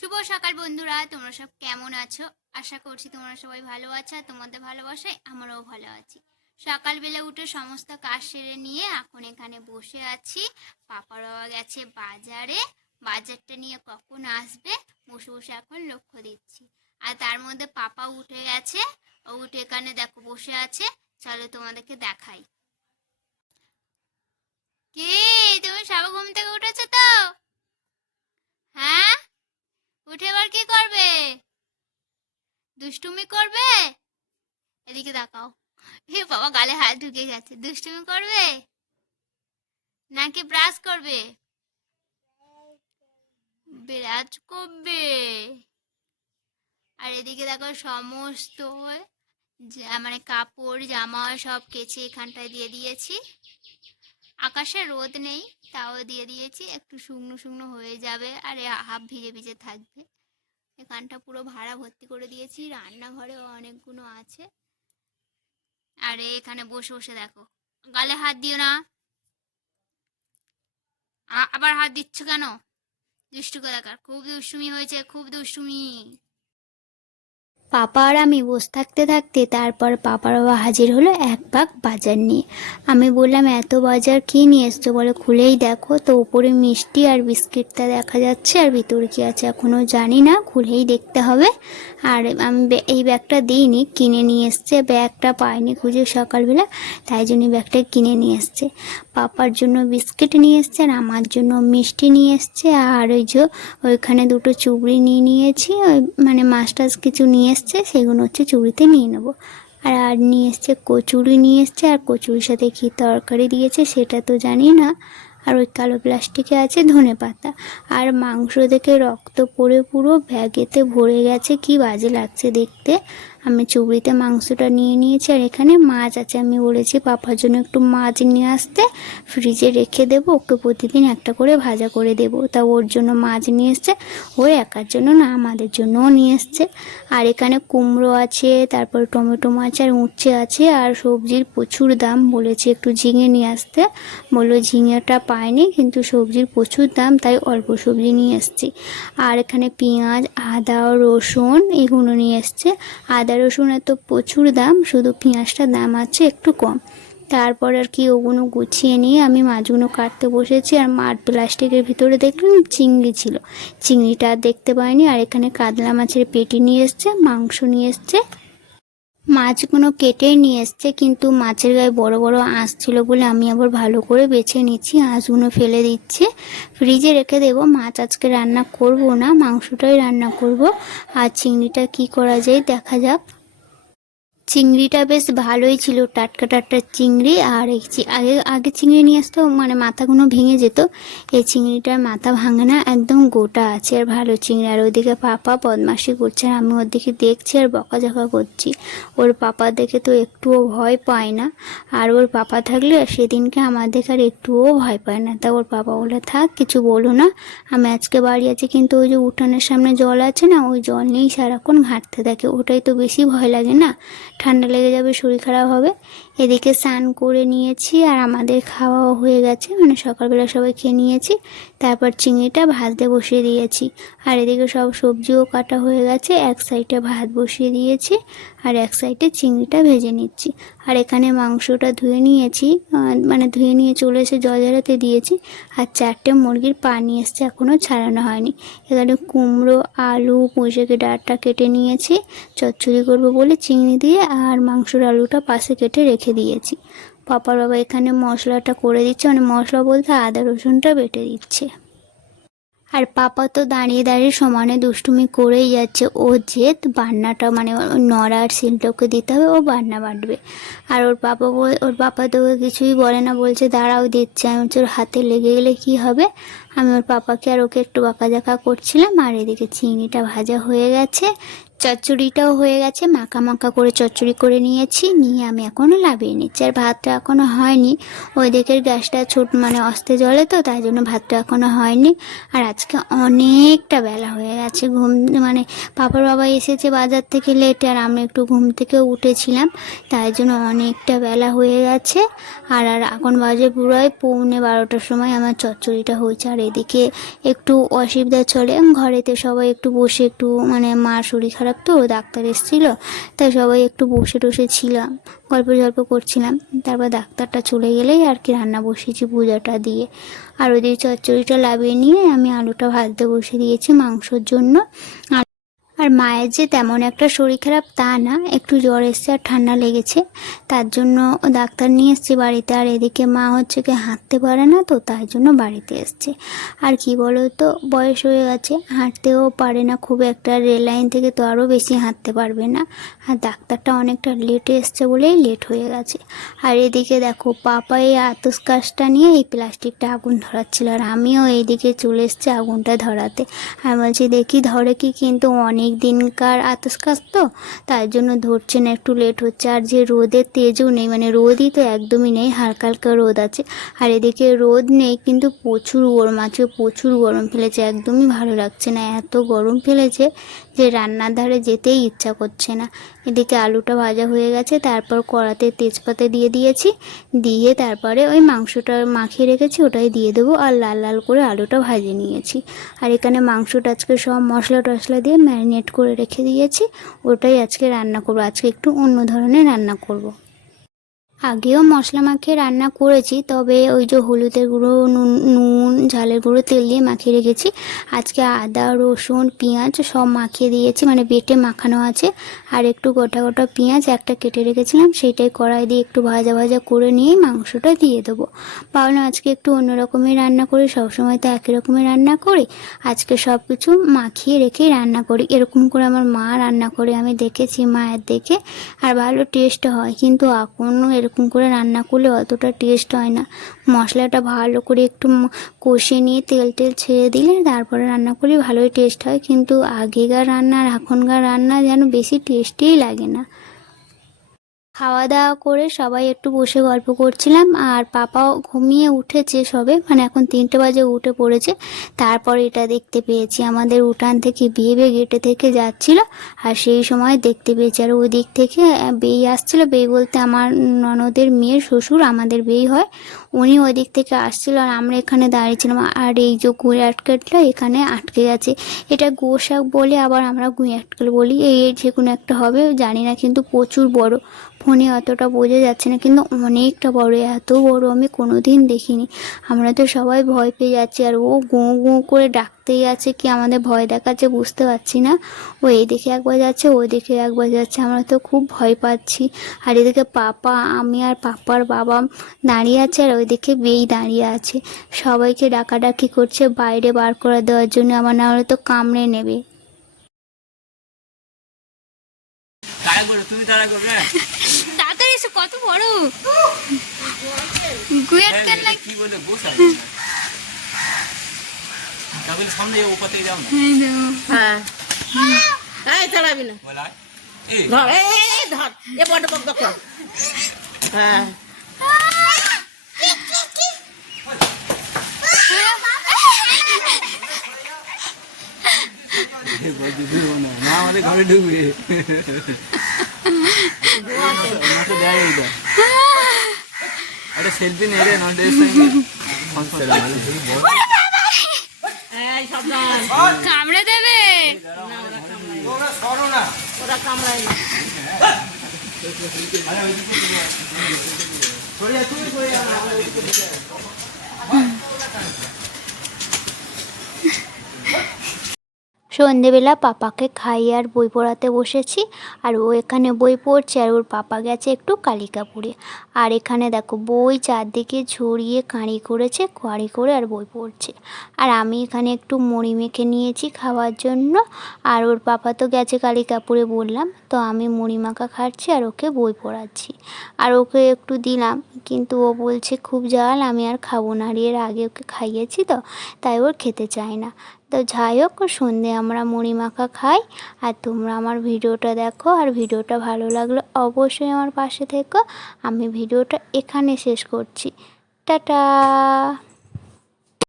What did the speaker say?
শুভ সকাল বন্ধুরা, তোমরা সব কেমন আছো? আশা করছি তোমরা সবাই ভালো আছো আর তোমাদের ভালোবাসায় আমরাও ভালো আছি। সকালবেলা উঠে সমস্ত কাজ সেরে নিয়ে এখন এখানে বসে আছি। পাপার বাবা গেছে বাজারে। বাজারটা নিয়ে কখন আসবে? বসে বসে এখন লক্ষ্য দিচ্ছি। আর তার মধ্যে পাপা উঠে গেছে। ও উঠে এখানে দেখো বসে আছে। চলো তোমাদেরকে দেখাই। কে? তুমি সব ঘুম থেকে উঠেছো তো? হ্যাঁ? উঠে এবার কি করবে? দুষ্টুমি করবে? এদিকে তাকাও। হে বাবা, গালে হাত ঢুকে গেছে দুষ্টুমি করবে? নাকি ব্রাশ করবে? ব্রাশ করবে। আর এদিকে দেখো সমস্ত মানে কাপড়, জামা সব কেচে এখানটায় দিয়ে দিয়েছি। আকাশে রোদ নেই। তাও দিয়ে দিয়েছি, একটু শুকনো শুকনো হয়ে যাবে আর হাফ ভিজে ভিজে থাকবে। এখানটা পুরো ভাড়া ভর্তি করে দিয়েছি, রান্নাঘরেও অনেকগুলো আছে। আর এখানে বসে বসে দেখো, গালে হাত দিও না। আবার হাত দিচ্ছ কেন? দুষ্টু কোথাকার খুব দুষ্টুমি হয়েছে, খুব দুষ্টুমি। পাপা আর আমি বসে থাকতে থাকতে তারপর পাপার বাবা হাজির হলো এক পাক বাজার নিয়ে। আমি বললাম, এত বাজার কী নিয়ে এসছো বলে, খুলেই দেখো তো, উপরে মিষ্টি আর বিস্কিটটা দেখা যাচ্ছে আর ভিতরে কী আছে এখনও জানি না, খুলেই দেখতে হবে। আর আমি এই ব্যাগটা দিইনি, কিনে নিয়ে এসছে। ব্যাগটা পাইনি খুঁজে সকালবেলা, তাই জন্য ব্যাগটা কিনে নিয়ে এসছে। পাপার জন্য বিস্কিট নিয়ে এসছে আর আমার জন্য মিষ্টি নিয়ে এসছে। আর ওই যে ওইখানে দুটো চুবড়ি নিয়ে নিয়েছি, ওই মানে টাছ কিছু নিয়ে এসছে, সেগুলো হচ্ছে চুড়িতে নিয়ে নেব। আর আর নিয়ে এসছে কচুরি নিয়ে এসছে, আর কচুরির সাথে কী তরকারি দিয়েছে সেটা তো জানি না। আর ওই কালো প্লাস্টিকে আছে ধনে পাতা। আর মাংস দেখে রক্ত পড়ে পুরো ব্যাগেতে ভরে গেছে, কি বাজে লাগছে দেখতে। আমি চুবড়িতে মাংসটা নিয়ে নিয়েছি আর এখানে মাছ আছে। আমি বলেছি, পাপার জন্য একটু মাছ নিয়ে আসতে। ফ্রিজে রেখে দেবো। ওকে প্রতিদিন একটা করে ভাজা করে দেবো। তা ওর জন্য মাছ নিয়ে এসছে। ও একার জন্য না, আমাদের জন্যও নিয়ে এসছে। আর এখানে কুমড়ো আছে, তারপর টমেটো মাছ আর উচ্ছে আছে আর সবজির প্রচুর দাম। বলেছে একটু ঝিঙে নিয়ে আসতে। বলল, ঝিঙেটা পায়নি কিন্তু সবজির প্রচুর দাম, তাই অল্প সবজি নিয়ে এসছি। আর এখানে পেঁয়াজ, আদা, রসুন, এগুলো নিয়ে এসছে। আদা রসুনের তো প্রচুর দাম, শুধু পেঁয়াজটার দাম আছে একটু কম। তারপর আর কি ওগুলো গুছিয়ে নিয়ে আমি মাছগুলো কাটতে বসেছি আর মাঠ প্লাস্টিকের ভিতরে দেখলাম চিংড়ি ছিল। চিংড়িটা দেখতে পাইনি আর এখানে কাতলা মাছের পেটি নিয়ে এসছে, মাংস নিয়ে এসছে। মাছগুলো কেটে নিয়ে এসছে, কিন্তু মাছের গায়ে বড় বড় আঁশ ছিল বলে আমি আবার ভালো করে বেছে নিচ্ছি। আঁশগুলো ফেলে দিচ্ছে। ফ্রিজে রেখে দেব। মাছ আজকে রান্না করব না, মাংসটাই রান্না করব। আর চিংড়িটা কি করা যায় দেখা যাক। চিংড়িটা বেশ ভালোই ছিল। টাটকা টাটকা চিংড়ি আর এই আগে আগে চিংড়ি নিয়ে আসতো মানে মাথাগুলো ভেঙে যেত। এই চিংড়িটার মাথা ভাঙে না, একদম গোটা আছে আর ভালো চিংড়ি। আর ওইদিকে পাপা বদমাশি করছে আর আমি ওর দিকে দেখছি আর বকাঝকা করছি। ওর পাপা দেখে তো একটুও ভয় পায় না। আর ওর পাপা থাকলে সেদিনকে আমার দেখে আর একটুও ভয় পায় না। তা ওর পাপা বলে, থাক, কিছু বলো না। আমি আজকে বাড়ি আছি, কিন্তু ওই যে উঠানের সামনে জল আছে না, ওই জল নিয়েই সারাক্ষণ ঘাঁটতে থাকে। ওটাই তো বেশি ভয় লাগে না। ঠান্ডা লেগে যাবে শরীর খারাপ হবে। এদিকে স্নান করে নিয়েছি আর আমাদের খাওয়াও হয়ে গেছে। মানে সকালবেলা সবাই খেয়ে নিয়েছি। তারপর চিংড়িটা ভাজতে বসিয়ে দিয়েছি। আর এদিকে সব সবজিও কাটা হয়ে গেছে। এক সাইডে ভাত বসিয়ে দিয়েছি আর এক সাইডে চিংড়িটা ভেজে নিচ্ছি। আর এখানে মাংসটা ধুয়ে নিয়েছি। মানে ধুয়ে নিয়ে চলে এসে জল ঝরাতে দিয়েছি। আর চারটে মুরগির পা নিয়ে এসছে এখনও ছাড়ানো হয়নি। এখানে কুমড়ো, আলু পুঁইশাকের ডাঁটটা কেটে নিয়েছি। চচ্চড়ি করব বলে চিংড়ি দিয়ে আর মাংসর আলুটা পাশে কেটে রেখে দিয়েছি। পাপার বাবা এখানে মশলাটা করে দিচ্ছে মানে মশলা বলতে আদা, রসুনটা বেটে দিচ্ছে। আর পাপা তো দাঁড়িয়ে দাঁড়িয়ে সমানে দুষ্টুমি করেই যাচ্ছে। ও জেদ, বান্নাটা মানে নড়া আর শিলটাকে দিতে হবে, ও বান্না বাঁটবে। আর ওর পাপা বল ওর পাপা তো কিছুই বলে না, বলছে, দাঁড়াও, দিচ্ছে। আমি ওর হাতে লেগে গেলে কি হবে? আমি ওর পাপাকে আর ওকে একটু বাঁকাঝাকা করছিলাম, আর এদিকে চিংড়িটা ভাজা হয়ে গেছে। চচ্চড়িটাও হয়ে গেছে, মাখা মাখা করে চচ্চড়ি করে নিয়েছি, নিয়ে আমি এখনও লাভিয়ে নিচ্ছি। আর ভাতটা এখনও হয়নি। ওই দিকের গ্যাসটা ছোট মানে অস্তে জলে তো, তাই জন্য ভাতটা এখনও হয়নি। আর আজকে অনেকটা বেলা হয়ে গেছে, ঘুম মানে পাপার বাবা এসেছে বাজার থেকে লেটে আর আমি একটু ঘুম থেকে উঠেছিলাম, তাই জন্য অনেকটা বেলা হয়ে গেছে। আর আর এখন বাজে পুরোই পৌনে বারোটার সময় আমার চচ্চড়িটা হয়েছে। আর এদিকে একটু অসুবিধা চলে, ঘরেতে সবাই একটু বসে একটু মানে মার শরীর খারাপ তো, ডাক্তার এসেছিল, তাই সবাই একটু বসে টসে ছিলাম, গল্প জল্প করছিলাম। তারপর ডাক্তারটা চলে গেলেই আর কি রান্না বসিয়েছি পূজাটা দিয়ে। আর ওদের চচ্চড়িটা লাভিয়ে নিয়ে আমি আলুটা ভাজতে বসে দিয়েছি মাংসর জন্য। আর আর মায়ের যে তেমন একটা শরীর খারাপ তা না, একটু জ্বর এসছে আর ঠান্ডা লেগেছে। তার জন্য ডাক্তার নিয়ে এসছে বাড়িতে আর এদিকে মা হচ্ছে কি হাঁটতে পারে না তো, তাই জন্য বাড়িতে এসছে। আর কি বলো তো বয়স হয়ে গেছে, হাঁটতেও পারে না খুব একটা, রেল লাইন থেকে তো আরও বেশি হাঁটতে পারবে না। আর ডাক্তারটা অনেকটা লেটে এসছে বলেই লেট হয়ে গেছে। আর এদিকে দেখো, পাপা এই আতস নিয়ে এই প্লাস্টিকটা আগুন ধরাচ্ছিল, আর আমিও এইদিকে চলে এসছি আগুনটা ধরাতে। আর বলছি, দেখি ধরে কি? কিন্তু অনেক দিনকার আতস তো তার জন্য ধরছে না, একটু লেট হচ্ছে। আর যে রোদের তেজও নেই মানে রোদই তো একদমই নেই, হালকা হালকা রোদ আছে। আর এদিকে রোদ নেই, কিন্তু প্রচুর গরম আছে, প্রচুর গরম ফেলেছে, একদমই ভালো লাগছে না, এত গরম ফেলেছে যে রান্নার ধারে যেতেই ইচ্ছা করছে না। এদিকে আলুটা ভাজা হয়ে গেছে, তারপর কড়াতে তেজপাতা দিয়ে দিয়েছি। দিয়ে তারপরে ওই মাংসটা মাখিয়ে রেখেছি, ওটাই দিয়ে দেবো আর লাল লাল করে আলুটা ভাজে নিয়েছি। আর এখানে মাংসটা আজকে সব মশলা টশলা দিয়ে ম্যারিনেট করে রেখে দিয়েছি, ওটাই আজকে রান্না করব। আজকে একটু অন্য ধরনের রান্না করব। আগেও মশলা মাখিয়ে রান্না করেছি, তবে ওই যে হলুদের গুঁড়ো, নুন নুন, ঝালের গুঁড়ো, তেল দিয়ে মাখিয়ে রেখেছি। আজকে আদা, রসুন, পেঁয়াজ সব মাখিয়ে দিয়েছি মানে বেটে মাখানো আছে। আর একটু গোটা গোটা পেঁয়াজ একটা কেটে রেখেছিলাম, সেইটাই কড়াই দিয়ে একটু ভাজা ভাজা করে নিয়ে মাংসটা দিয়ে দেবো। ভাবলাম আজকে একটু অন্য রকমের রান্না করি, সবসময় তো একই রকমের রান্না করি। আজকে সব কিছু মাখিয়ে রেখেই রান্না করি। এরকম করে আমার মা রান্না করে, আমি দেখেছি মায়ের দেখে, আর ভালো টেস্ট হয়। কিন্তু এখনও এরকম করে রান্না করলে অতটা টেস্ট হয় না। মশলাটা ভালো করে একটু কষে নিয়ে তেল টেল ছেড়ে দিলে তারপরে রান্না করলে ভালোই টেস্ট হয়। কিন্তু আগেকার রান্না আর এখনকার রান্না যেন বেশি টেস্টিই লাগে না। খাওয়া দাওয়া করে সবাই একটু বসে গল্প করছিলাম আর পাপাও ঘুমিয়ে উঠেছে সবে মানে এখন তিনটে বাজে উঠে পড়েছে। তারপর এটা দেখতে পেয়েছি, আমাদের উঠান থেকে বিয়ে বিয়ে গেটে থেকে যাচ্ছিল আর সেই সময় দেখতে পেয়েছি। আর ওই দিক থেকে বেই আসছিল। বেই বলতে আমার ননদের মেয়ের শ্বশুর, আমাদের বেই হয়। উনি ওই দিক থেকে আসছিল আর আমরা এখানে দাঁড়িয়েছিলাম। আর এই যে গুঁড়ে আটকেটটা এখানে আটকে গেছে। এটা গোশাক বলে আবার আমরা গুঁড়ে আটকাল বলি। এই যে কোনো একটা হবে, জানি না কিন্তু প্রচুর বড়। ফোনে অতটা বোঝা যাচ্ছে না কিন্তু অনেকটা বড়। এত বড় আমি কোনো দিন দেখিনি। আমরা তো সবাই ভয় পেয়ে যাচ্ছি আর ও গোঁ গোঁ করে ডাকতেই আছে কি আমাদের ভয় দেখাচ্ছে বুঝতে পারছি না। ও এদিকে একবার যাচ্ছে ওই দিকে একবার যাচ্ছে আমরা তো খুব ভয় পাচ্ছি। আর এদিকে পাপা আমি আর পাপার বাবা দাঁড়িয়ে আছে আর ওইদিকে বেই দাঁড়িয়ে আছে। সবাইকে ডাকাডাকি করছে বাইরে বার করে দেওয়ার জন্য আমার না হলে তো কামড়ে নেবে। তুমি তাড়া করবে হ্যাঁ? তাড়াতাড়ি এসো কত বড়। গুয়েট হ্যাঁ, কি বলে বসা তাহলে সামনে ও পাতে যাও না। হ্যাঁ এই ছাড়াবি না। এই ধর এই এই, এই ধর। এ বড় বক বক হ্যাঁ। না। আমাদের ঘরে ঢুকবে। একটা সেলফি নে রে এই সাবধান কামড়ে দেবে? ওরা কামড়ায় না। সন্ধেবেলা পাপাকে খাইয়ে আর বই পড়াতে বসেছি। আর ও এখানে বই পড়ছে আর ওর পাপা গেছে একটু কালিকাপুরে। আর এখানে দেখো বই চারদিকে ছড়িয়ে কাঁড়ি করেছে কাঁড়ি করে আর বই পড়ছে। আর আমি এখানে একটু মুড়ি মেখে নিয়েছি খাওয়ার জন্য। আর ওর পাপা তো গেছে কালিকাপুরে বললাম, তো আমি মুড়ি মাখা খাচ্ছি আর ওকে বই পড়াচ্ছি। আর ওকে একটু দিলাম, কিন্তু ও বলছে, খুব জাল আমি আর খাব না। আর এর আগে ওকে খাইয়েছি তো, তাই ওর খেতে চায় না। তো যাই হোক, সন্ধে আমরা মুড়ি মাখা খাই। আর তোমরা আমার ভিডিওটা দেখো, আর ভিডিওটা ভালো লাগলে অবশ্যই আমার পাশে থেকো। আমি ভিডিওটা এখানে শেষ করছি। টাটা!